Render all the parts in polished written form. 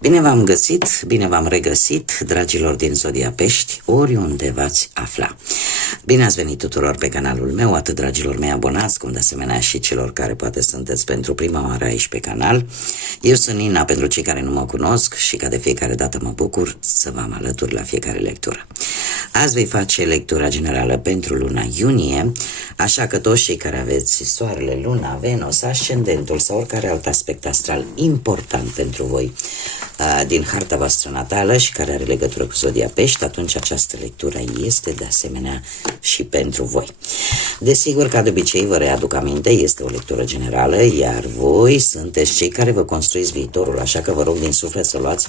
Bine v-am găsit, bine v-am regăsit, dragilor din Zodia Pești, oriunde v-ați afla. Bine ați venit tuturor pe canalul meu, atât dragilor mei abonați, cum de asemenea și celor care poate sunteți pentru prima oară aici pe canal. Eu sunt Nina, pentru cei care nu mă cunosc, și ca de fiecare dată mă bucur să vă am alături la fiecare lectură. Azi voi face lectura generală pentru luna iunie, așa că toți cei care aveți soarele, luna, Venus, ascendentul sau oricare alt aspect astral important pentru voi din harta voastră natală și care are legătură cu Zodia Pești, atunci această lectură este de asemenea și pentru voi. Desigur, ca de obicei, vă readuc aminte, este o lectură generală, iar voi sunteți cei care vă construiți viitorul, așa că vă rog din suflet să luați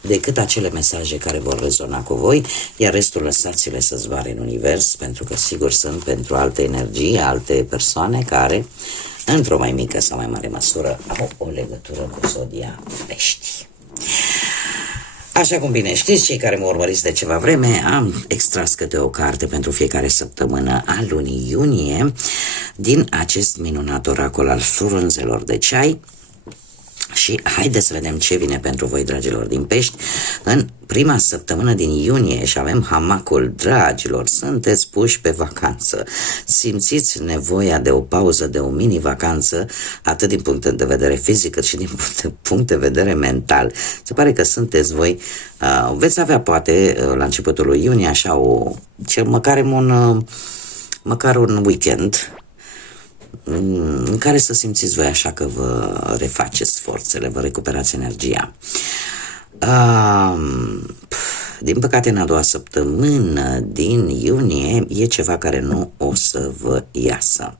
decât acele mesaje care vor rezona cu voi, iar restul lăsați-le să zboare în univers, pentru că sigur sunt pentru alte energii, alte persoane care, într-o mai mică sau mai mare măsură, au o legătură cu Zodia Pești. Așa cum bine știți, cei care mă urmăriți de ceva vreme, am extras câte o carte pentru fiecare săptămână a lunii iunie din acest minunat oracol al frunzelor de ceai. Și haideți să vedem ce vine pentru voi, dragilor din Pești, în prima săptămână din iunie. Și avem hamacul, dragilor, sunteți puși pe vacanță, simțiți nevoia de o pauză, de o mini-vacanță, atât din punct de vedere fizic, cât și din punct de vedere mental. Se pare că sunteți voi, veți avea poate la începutul lui iunie așa măcar un weekend în care să simțiți voi așa că vă refaceți forțele, vă recuperați energia. Din păcate, în a doua săptămână din iunie e ceva care nu o să vă iasă.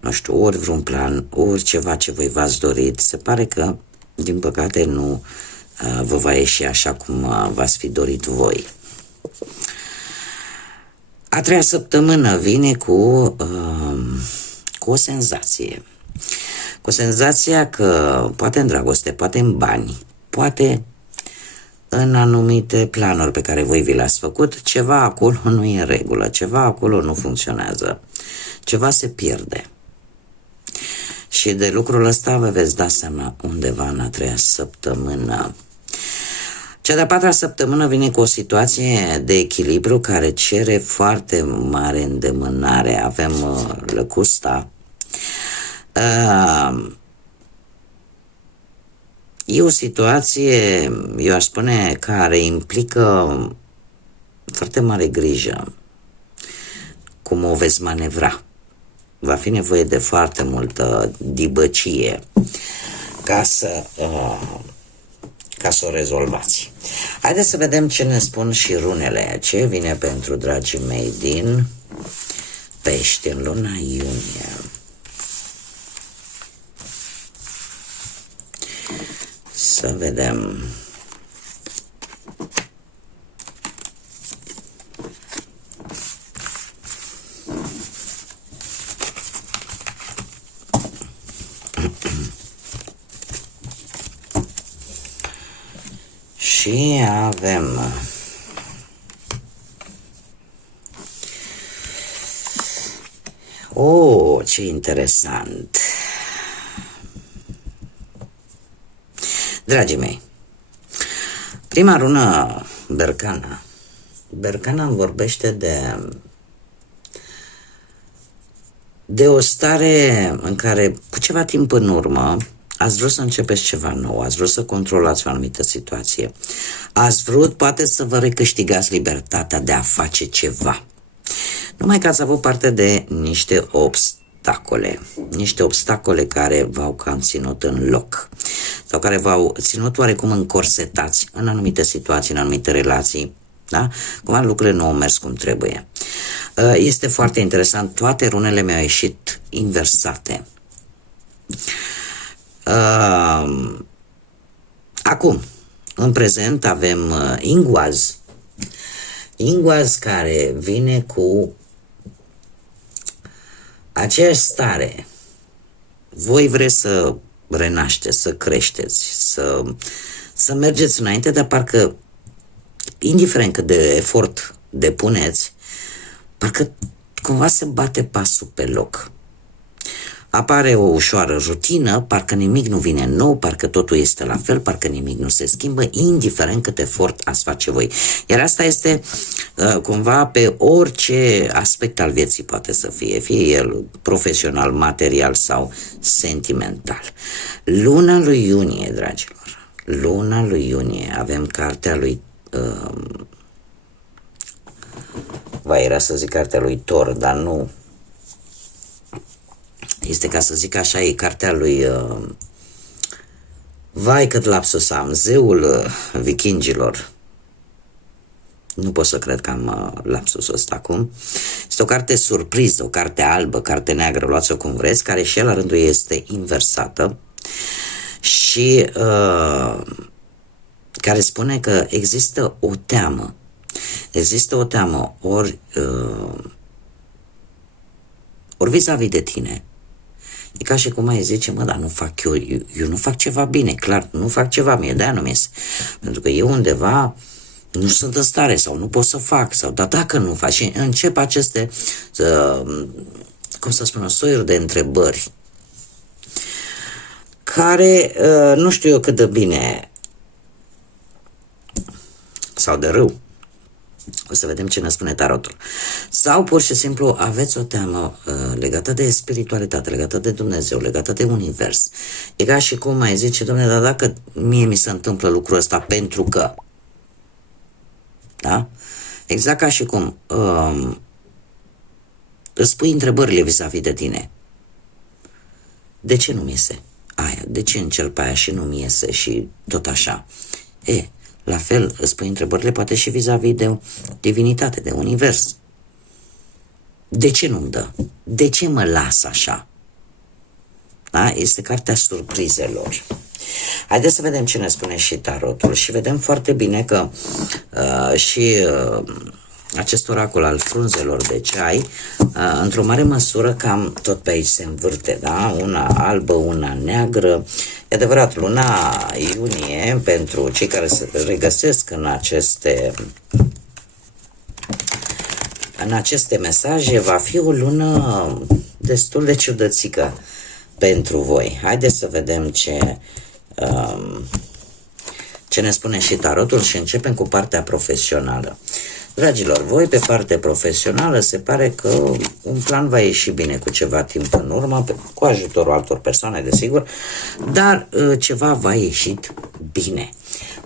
Nu știu, ori vreun plan, ori ceva ce voi v-ați dorit. Se pare că, din păcate, nu vă va ieși așa cum v-ați fi dorit voi. A treia săptămână vine cu o senzație. Cu senzația că poate în dragoste, poate în bani, poate în anumite planuri pe care voi vi le-ați făcut, ceva acolo nu e în regulă, ceva acolo nu funcționează, ceva se pierde. Și de lucrul ăsta vă veți da seama undeva în a treia săptămână. Cea de-a patra săptămână vine cu o situație de echilibru care cere foarte mare îndemânare. Avem lăcusta. E o situație, eu aș spune, care implică foarte mare grijă cum o veți manevra. Va fi nevoie de foarte multă dibăcie ca să o rezolvați. Haideți să vedem ce ne spun și runele. Ce vine pentru dragii mei din Pești în luna iunie. Să vedem. Și avem ce interesant. Dragii mei, prima rună, Bercana. Bercana îmi vorbește de o stare în care, cu ceva timp în urmă, ați vrut să începeți ceva nou, ați vrut să controlați o anumită situație, ați vrut poate să vă recâștigați libertatea de a face ceva. Numai că ați avut parte de niște obstacole care v-au cam ținut în loc sau care v-au ținut oarecum încorsetați în anumite situații, în anumite relații, da? Cumva lucrurile nu au mers cum trebuie. Este foarte interesant, toate runele mi-au ieșit inversate. Acum, în prezent avem Inguaz care vine cu aceeași stare. Voi vreți să renașteți, să creșteți, să mergeți înainte, dar parcă, indiferent cât de efort depuneți, parcă cumva se bate pasul pe loc. apare o ușoară rutină, parcă nimic nu vine nou, parcă totul este la fel, parcă nimic nu se schimbă, indiferent cât efort ați face voi. Iar asta este cumva pe orice aspect al vieții poate să fie, fie el profesional, material sau sentimental. Luna lui iunie, dragilor, luna lui iunie, avem cartea lui era să zic cartea lui Thor, dar nu. Este, ca să zic așa, e cartea lui vai cât lapsus am, zeul vikingilor. Nu pot să cred că am lapsusul ăsta acum. Este o carte surpriză, o carte albă, carte neagră, luați-o cum vreți, care și ea la rândul ei este inversată și care spune că există o teamă. Există o teamă ori vis-a-vis de tine. E ca și cum ai zice, dar nu fac eu nu fac ceva bine, clar, nu fac ceva, mie de-aia nu mi-e. Pentru că eu undeva nu sunt în stare sau nu pot să fac, sau dar dacă nu fac, și încep aceste, cum să spun, soiuri de întrebări care nu știu eu cât de bine sau de rău. O să vedem ce ne spune tarotul. Sau pur și simplu aveți o teamă legată de spiritualitate, legată de Dumnezeu, legată de univers. E ca și cum mai zice, Doamne, dar dacă mie mi se întâmplă lucrul ăsta pentru că, da? Exact ca și cum îți pui întrebările vis-a-vis de tine. De ce nu-mi iese aia? De ce încerc pe aia și nu-mi iese și tot așa? La fel îți pui întrebările poate și vis-a-vis de divinitate, de univers. De ce nu-mi dă? De ce mă las așa? Da? Este cartea surprizelor. Haideți să vedem ce ne spune și tarotul și vedem foarte bine că acest oracol al frunzelor de ceai, într-o mare măsură cam tot pe aici se învârte, da? Una albă, una neagră. E adevărat, luna iunie, pentru cei care se regăsesc în aceste mesaje, va fi o lună destul de ciudățică pentru voi. Haideți să vedem ce ne spune și tarotul și începem cu partea profesională. Dragilor, voi pe partea profesională se pare că un plan va ieși bine cu ceva timp în urmă, cu ajutorul altor persoane, desigur, dar ceva va ieși bine.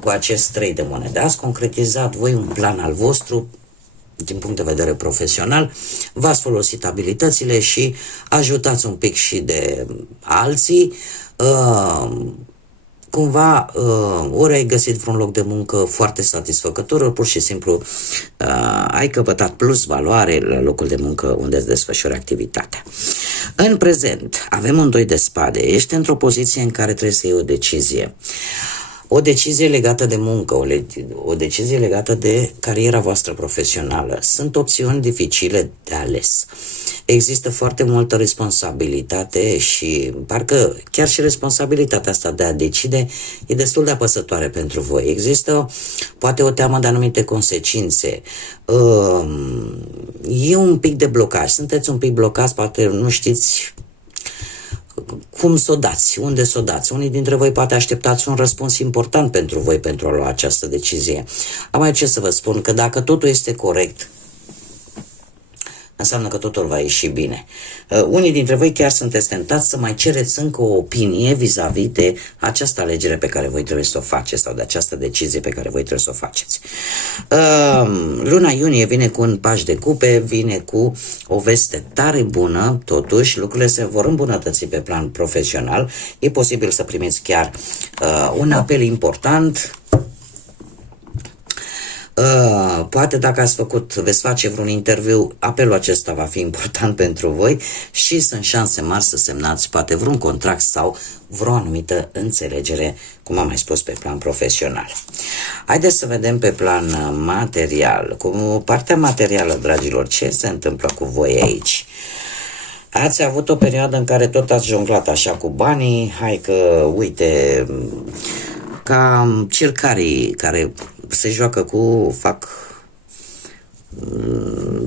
Cu acest 3 de monede ați concretizat voi un plan al vostru din punct de vedere profesional, v-ați folosit abilitățile și ajutați un pic și de alții, cumva ori ai găsit vreun loc de muncă foarte satisfăcător, ori pur și simplu ai căpătat plus valoare la locul de muncă unde îți desfășori activitatea. În prezent avem un 2 de spade, ești într-o poziție în care trebuie să iei o decizie. O decizie legată de muncă, o decizie legată de cariera voastră profesională. Sunt opțiuni dificile de ales. Există foarte multă responsabilitate și parcă chiar și responsabilitatea asta de a decide e destul de apăsătoare pentru voi. Există poate o teamă de anumite consecințe. E un pic de blocaj. Sunteți un pic blocați, poate nu știți cum să o dați, unde să o dați. Unii dintre voi poate așteptați un răspuns important pentru voi pentru a lua această decizie. Am mai ce să vă spun, că dacă totul este corect, înseamnă că totul va ieși bine. Unii dintre voi chiar sunteți tentați să mai cereți încă o opinie vis-a-vis de această alegere pe care voi trebuie să o faceți sau de această decizie pe care voi trebuie să o faceți. Luna iunie vine cu un paș de cupe, vine cu o veste tare bună, totuși lucrurile se vor îmbunătăți pe plan profesional. E posibil să primiți chiar un apel important. Poate dacă veți face vreun interviu, apelul acesta va fi important pentru voi și sunt șanse mari să semnați poate vreun contract sau vreo anumită înțelegere, cum am mai spus, pe plan profesional. Haideți să vedem pe plan material. Cu partea materială, dragilor, ce se întâmplă cu voi aici? Ați avut o perioadă în care tot ați jonglat așa cu banii, hai că, uite, ca circarii care se joacă fac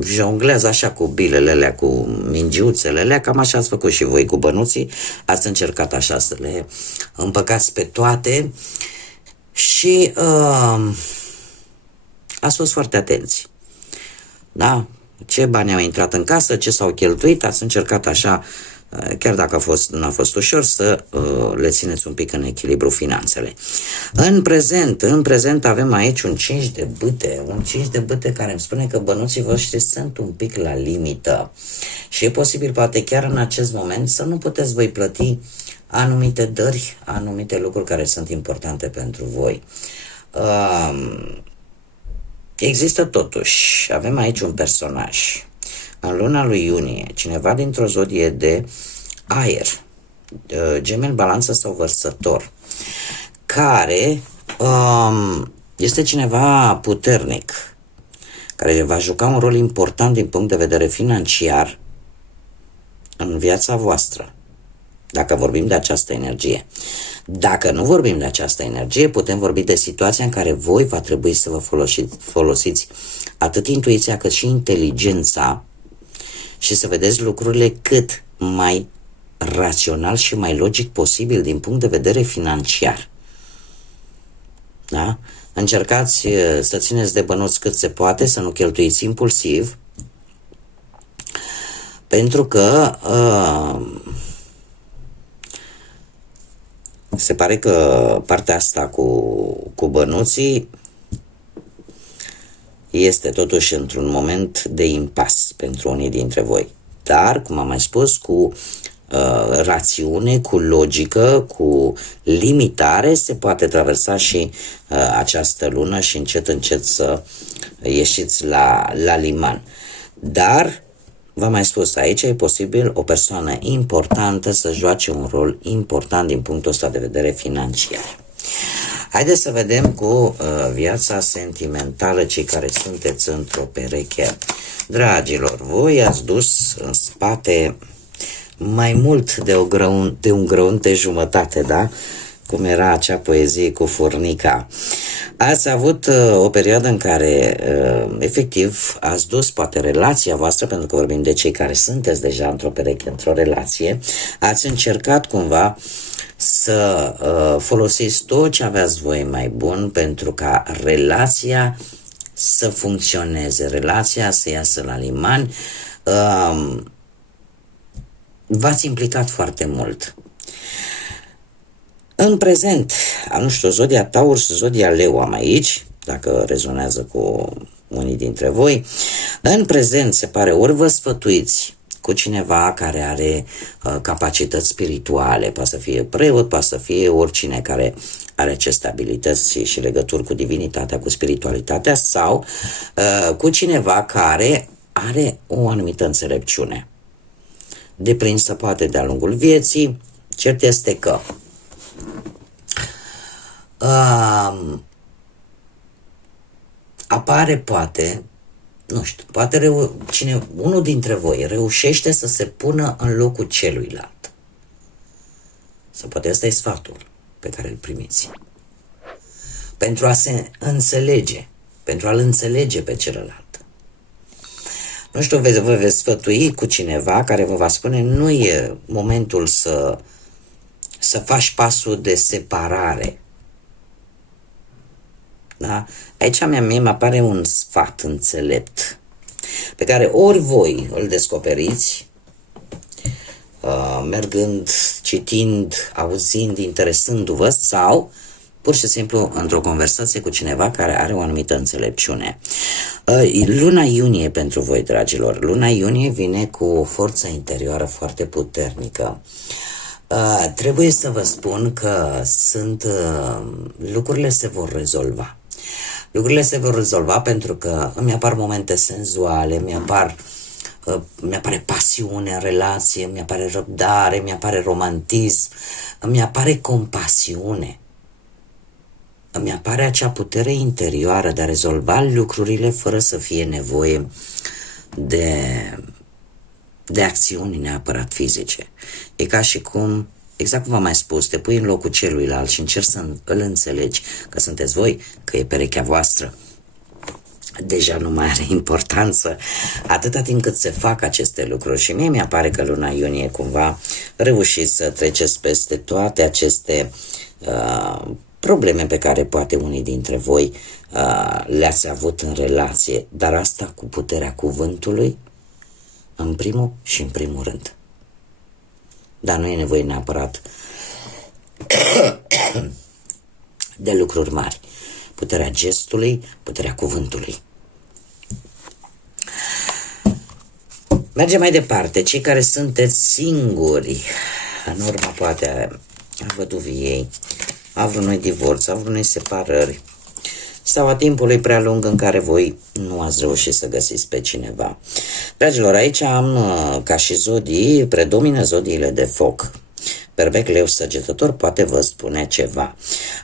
jonglează așa cu bilele alea, cu mingiuțele alea, cam așa ați făcut și voi cu bănuții, ați încercat așa să le împăcați pe toate și ați fost foarte atenți. Da? Ce bani au intrat în casă, ce s-au cheltuit, ați încercat așa, chiar dacă nu a fost ușor, să le țineți un pic în echilibru finanțele. În prezent avem aici un 5 de bâte care îmi spune că bănuții voștri sunt un pic la limită și e posibil poate chiar în acest moment să nu puteți voi plăti anumite dări, anumite lucruri care sunt importante pentru voi. Există totuși, avem aici un personaj, în luna lui iunie, cineva dintr-o zodie de aer, Gemeni, Balanță sau Vărsător, care este cineva puternic, care va juca un rol important din punct de vedere financiar în viața voastră, dacă vorbim de această energie. Dacă nu vorbim de această energie, putem vorbi de situația în care voi va trebui să vă folosiți atât intuiția cât și inteligența și să vedeți lucrurile cât mai rațional și mai logic posibil din punct de vedere financiar. Da? Încercați să țineți de bănuți cât se poate, să nu cheltuiți impulsiv, pentru că se pare că partea asta cu bănuții este totuși într-un moment de impas pentru unii dintre voi. Dar, cum am mai spus, cu rațiune, cu logică, cu limitare, se poate traversa și această lună și încet, încet să ieșiți la liman. Dar, v-am mai spus, aici e posibil o persoană importantă să joace un rol important din punctul ăsta de vedere financiar. Haideți să vedem cu viața sentimentală, cei care sunteți într-o pereche. Dragilor, voi ați dus în spate mai mult de un grăunt de jumătate, da? Cum era acea poezie cu furnica. Ați avut o perioadă în care, efectiv, ați dus poate relația voastră, pentru că vorbim de cei care sunteți deja într-o pereche, într-o relație, ați încercat cumva să folosiți tot ce aveați voi mai bun pentru ca relația să funcționeze, relația să iasă la liman. V-ați implicat foarte mult. În prezent, nu știu, zodia Taur și zodia Leu am aici, dacă rezonează cu unii dintre voi. În prezent se pare ori vă sfătuiți cu cineva care are capacități spirituale, poate să fie preot, poate să fie oricine care are aceste abilități și legături cu divinitatea, cu spiritualitatea, sau cu cineva care are o anumită înțelepciune, deprinsă poate de-a lungul vieții. Cert este că apare poate, nu știu, poate unul dintre voi reușește să se pună în locul celuilalt. Sau poate ăsta e sfatul pe care îl primiți. Pentru a se înțelege, pentru a-l înțelege pe celălalt. Nu știu, vă veți sfătui cu cineva care vă va spune nu e momentul să faci pasul de separare. Da? Aici mie îmi apare un sfat înțelept pe care ori voi îl descoperiți mergând, citind, auzind, interesându-vă, sau pur și simplu într-o conversație cu cineva care are o anumită înțelepciune. Luna iunie pentru voi, dragilor, luna iunie vine cu o forță interioară foarte puternică. Trebuie să vă spun că lucrurile se vor rezolva. Lucrurile se vor rezolva pentru că îmi apar momente senzuale, mi-apare pasiune în relație, mi-apare răbdare, mi-apare romantism, îmi apare compasiune. Îmi apare acea putere interioară de a rezolva lucrurile fără să fie nevoie de acțiuni neapărat fizice. E ca și cum, exact cum v-am mai spus, te pui în locul celuilalt și încerci să îl înțelegi, că sunteți voi, că e perechea voastră. deja nu mai are importanță atâta timp cât se fac aceste lucruri. Și mie mi-apare că luna iunie cumva reușiți să treceți peste toate aceste probleme pe care poate unii dintre voi le-ați avut în relație, dar asta cu puterea cuvântului în primul și în primul rând. Dar nu e nevoie neapărat de lucruri mari. Puterea gestului, puterea cuvântului. Mergem mai departe. Cei care sunteți singuri, în urma poate a văduviei, a vreunui divorț, a vreunei separări, sau a timpului prea lung în care voi nu ați reușit să găsiți pe cineva. Dragilor, aici am, ca și zodii, predomină zodiile de foc. Berbec, Leu, Săgetător poate vă spune ceva.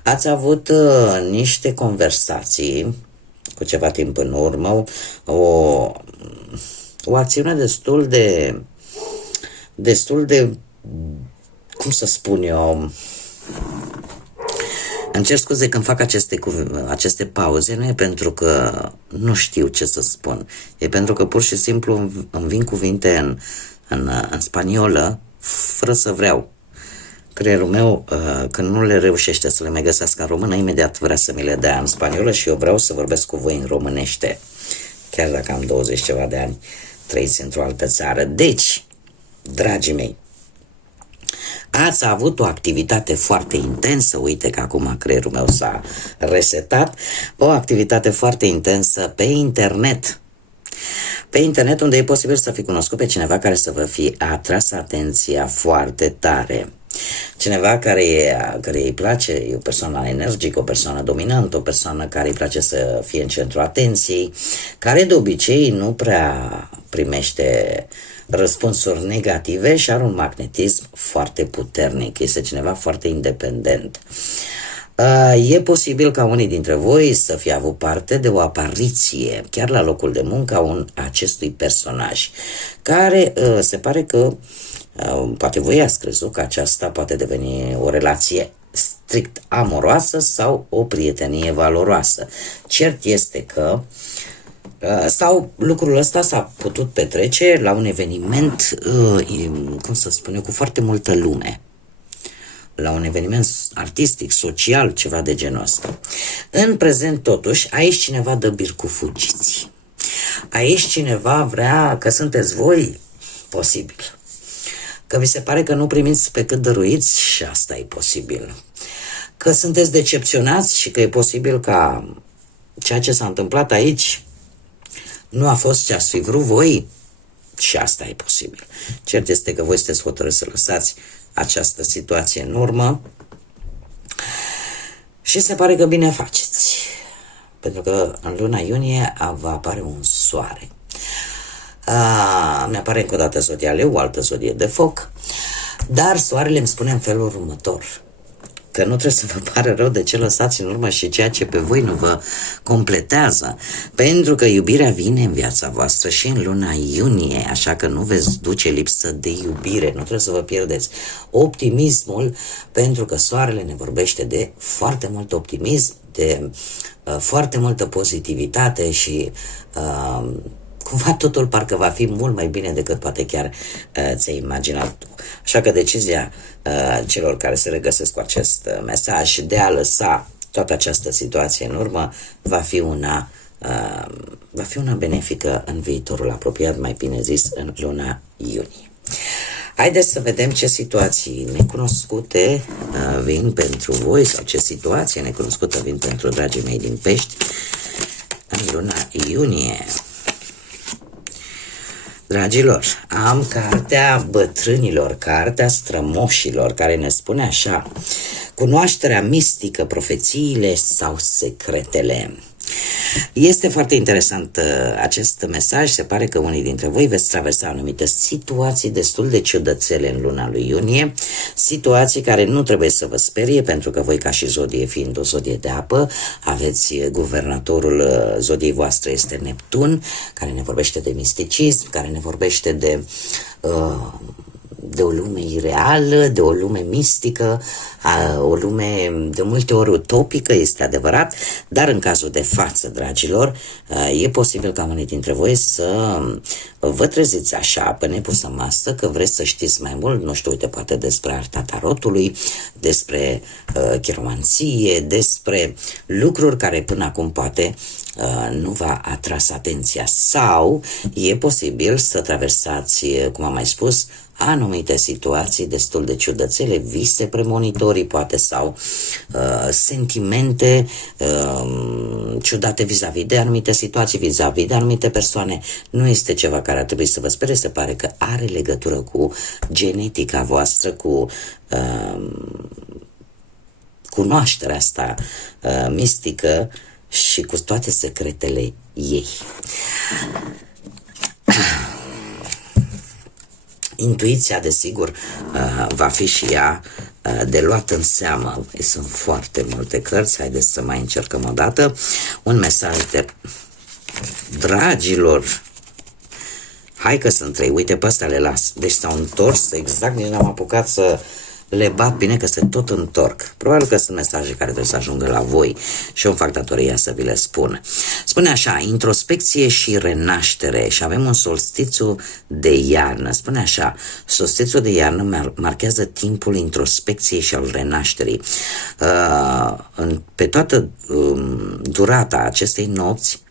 Ați avut niște conversații cu ceva timp în urmă, o acțiune destul de, cum să spun eu, îmi cer scuze când fac aceste pauze, nu e pentru că nu știu ce să spun, e pentru că pur și simplu îmi vin cuvinte în spaniolă fără să vreau. Creierul meu, când nu le reușește să le mai găsească în română, imediat vrea să mi le dea în spaniolă și eu vreau să vorbesc cu voi în românește, chiar dacă am 20 ceva de ani trăiți într-o altă țară. Deci, dragii mei, ați avut o activitate foarte intensă, uite că acum creierul meu s-a resetat, o activitate foarte intensă pe internet. Pe internet, unde e posibil să fi cunoscut pe cineva care să vă fi atras atenția foarte tare. Cineva care îi place, e o persoană energică, o persoană dominantă, o persoană care îi place să fie în centrul atenției, care de obicei nu prea primește răspunsuri negative și are un magnetism foarte puternic. Este cineva foarte independent. E posibil ca unii dintre voi să fie avut parte de o apariție chiar la locul de muncă a acestui personaj, care se pare că poate voi ați crezut că aceasta poate deveni o relație strict amoroasă sau o prietenie valoroasă. Cert este că sau lucrul ăsta s-a putut petrece la un eveniment, cum să spun eu, cu foarte multă lume. La un eveniment artistic, social, ceva de genul ăsta. În prezent, totuși, aici cineva dă bir cu fugiți. Aici cineva vrea, că sunteți voi, posibil. Că vi se pare că nu primiți pe cât dăruiți și asta e posibil. Că sunteți decepționați și că e posibil ca ceea ce s-a întâmplat aici nu a fost ce ați fi vrut voi și asta e posibil. Cert este că voi sunteți hotărâți să lăsați această situație în urmă și se pare că bine faceți. Pentru că în luna iunie va apare un soare. Mi-apare încă o dată zodia Leu, o altă zodie de foc, dar soarele îmi spune în felul următor, că nu trebuie să vă pare rău de ce lăsați în urmă și ceea ce pe voi nu vă completează, pentru că iubirea vine în viața voastră și în luna iunie, așa că nu veți duce lipsă de iubire, nu trebuie să vă pierdeți optimismul, pentru că soarele ne vorbește de foarte mult optimism, de foarte multă pozitivitate și cumva totul parcă va fi mult mai bine decât poate chiar ți-ai imaginat tu. Așa că decizia celor care se regăsesc cu acest mesaj de a lăsa toată această situație în urmă va fi una benefică în viitorul apropiat, mai bine zis în luna iunie. Haideți să vedem ce situații necunoscute vin pentru voi sau ce situație necunoscută vin pentru dragii mei din Pești în luna iunie. Dragilor, am cartea bătrânilor, cartea strămoșilor, care ne spune așa: cunoașterea mistică, profețiile sau secretele. Este foarte interesant acest mesaj. Se pare că unii dintre voi veți traversa anumite situații destul de ciudățele în luna lui iunie, situații care nu trebuie să vă sperie, pentru că voi, ca și zodie, fiind o zodie de apă, aveți guvernatorul zodiei voastre este Neptun, care ne vorbește de misticism, care ne vorbește de o lume ireală, de o lume mistică, o lume de multe ori utopică, este adevărat, dar în cazul de față, dragilor, e posibil ca unii dintre voi să vă treziți așa pe nepusă masă, că vreți să știți mai mult, nu știu, uite, poate despre arta tarotului, despre chiromanție, despre lucruri care până acum poate nu v-a atras atenția, sau e posibil să traversați, cum am mai spus, anumite situații destul de ciudățele, vise premonitorii poate, sau sentimente ciudate vis-a-vis de anumite situații, vis-a-vis de anumite persoane. Nu este ceva care ar trebui să vă spere, se pare că are legătură cu genetica voastră, cu cunoașterea asta mistică și cu toate secretele ei. Intuiția, desigur, va fi și ea de luat în seamă. Sunt foarte multe cărți, haideți să mai încercăm o dată. Un mesaj de dragilor. Hai că sunt 3, uite, pe ăsta le las. Deci s-au întors exact, nici n-am apucat să le bat bine, că se tot întorc. Probabil că sunt mesaje care trebuie să ajungă la voi și eu îmi fac datoria să vi le spun. Spune așa, introspecție și renaștere, și avem un solstițiu de iarnă. Spune așa, solstițiul de iarnă marchează timpul introspecției și al renașterii. Pe toată durata acestei nopți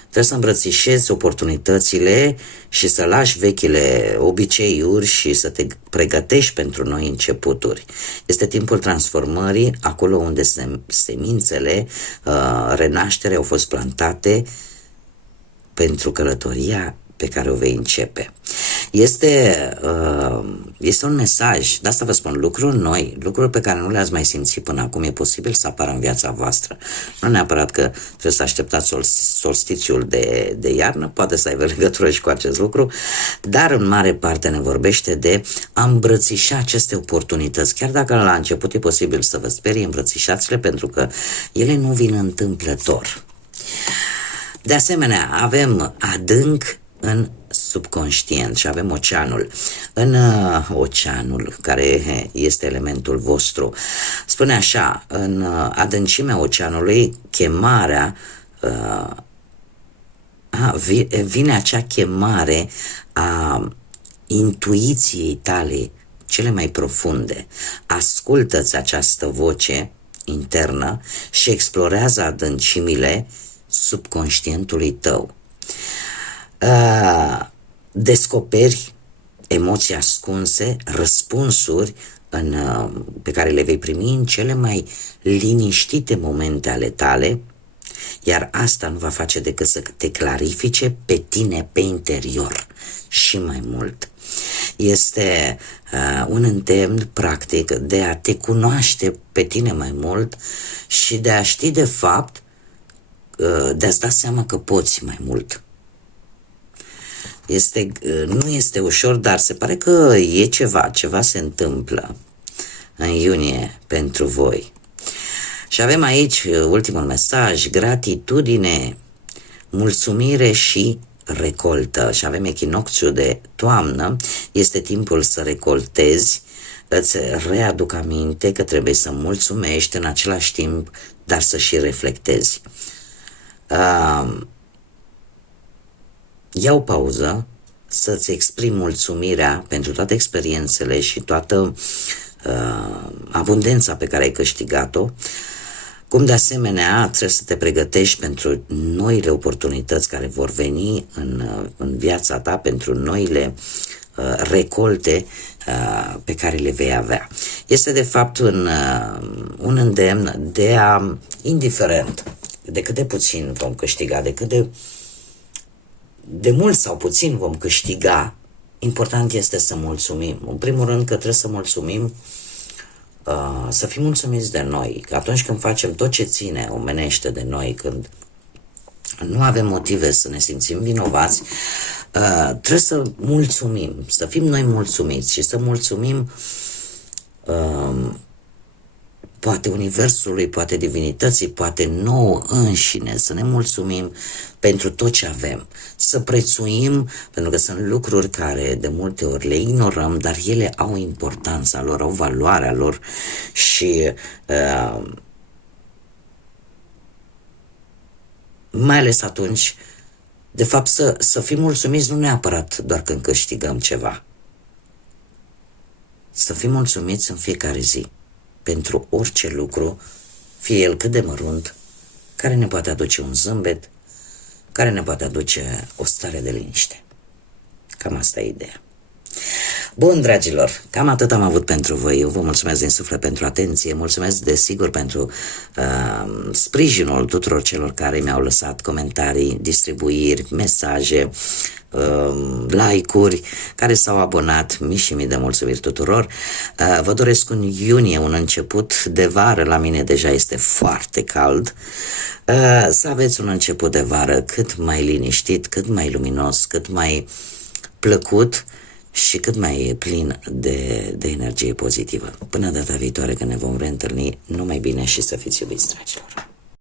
trebuie să îmbrățișezi oportunitățile și să lași vechile obiceiuri și să te pregătești pentru noi începuturi. Este timpul transformării, acolo unde semințele renaștere au fost plantate pentru călătoria pe care o vei începe. Este un mesaj, de asta vă spun, lucruri noi, lucruri pe care nu le-ați mai simțit până acum, e posibil să apară în viața voastră. Nu neapărat că trebuie să așteptați solstițiul de iarnă, poate să aibă legătură și cu acest lucru, dar în mare parte ne vorbește de a îmbrățișa aceste oportunități. Chiar dacă la început e posibil să vă sperie, îmbrățișați-le, pentru că ele nu vin întâmplător. De asemenea, avem adânc în subconștient și avem oceanul. În oceanul, care este elementul vostru, spune așa, în adâncimea oceanului, chemarea, vine acea chemare a intuiției tale cele mai profunde. Ascultă-ți această voce internă și explorează adâncimile subconștientului tău. Descoperi emoții ascunse, răspunsuri pe care le vei primi în cele mai liniștite momente ale tale, iar asta nu va face decât să te clarifice pe tine, pe interior și mai mult. Este un îndemn practic de a te cunoaște pe tine mai mult și de a ști de fapt, de a-ți da seama că poți mai mult. Nu este ușor, dar se pare că e ceva se întâmplă în iunie pentru voi. Și avem aici ultimul mesaj, gratitudine, mulțumire și recoltă. Și avem echinocțiul de toamnă, este timpul să recoltezi, îți readuc aminte că trebuie să mulțumești în același timp, dar să și reflectezi. Ia o pauză să-ți exprimi mulțumirea pentru toate experiențele și toată abundența pe care ai câștigat-o, cum de asemenea trebuie să te pregătești pentru noile oportunități care vor veni în viața ta, pentru noile recolte pe care le vei avea. Este de fapt un îndemn de a, indiferent de cât de puțin vom câștiga, de cât de mult sau puțin vom câștiga, important este să mulțumim. În primul rând că trebuie să mulțumim, să fim mulțumiți de noi, că atunci când facem tot ce ține omenește de noi, când nu avem motive să ne simțim vinovați, trebuie să mulțumim, să fim noi mulțumiți și să mulțumim poate universului, poate divinității, poate nouă înșine, să ne mulțumim pentru tot ce avem, să prețuim, pentru că sunt lucruri care de multe ori le ignorăm, dar ele au importanța lor, au valoarea lor și mai ales atunci, de fapt, să fim mulțumiți nu neapărat doar când câștigăm ceva. Să fim mulțumiți în fiecare zi pentru orice lucru, fie el cât de mărunt, care ne poate aduce un zâmbet, care ne poate aduce o stare de liniște. Cam asta e ideea. Bun, dragilor, cam atât am avut pentru voi. Eu vă mulțumesc din suflet pentru atenție, mulțumesc desigur pentru sprijinul tuturor celor care mi-au lăsat comentarii, distribuiri, mesaje, like-uri, care s-au abonat, mii și mii de mulțumiri tuturor. Vă doresc un iunie, un început de vară, la mine deja este foarte cald, să aveți un început de vară cât mai liniștit, cât mai luminos, cât mai plăcut și cât mai plin de energie pozitivă. Până data viitoare când ne vom reîntâlni, numai bine și să fiți iubiți, dragilor!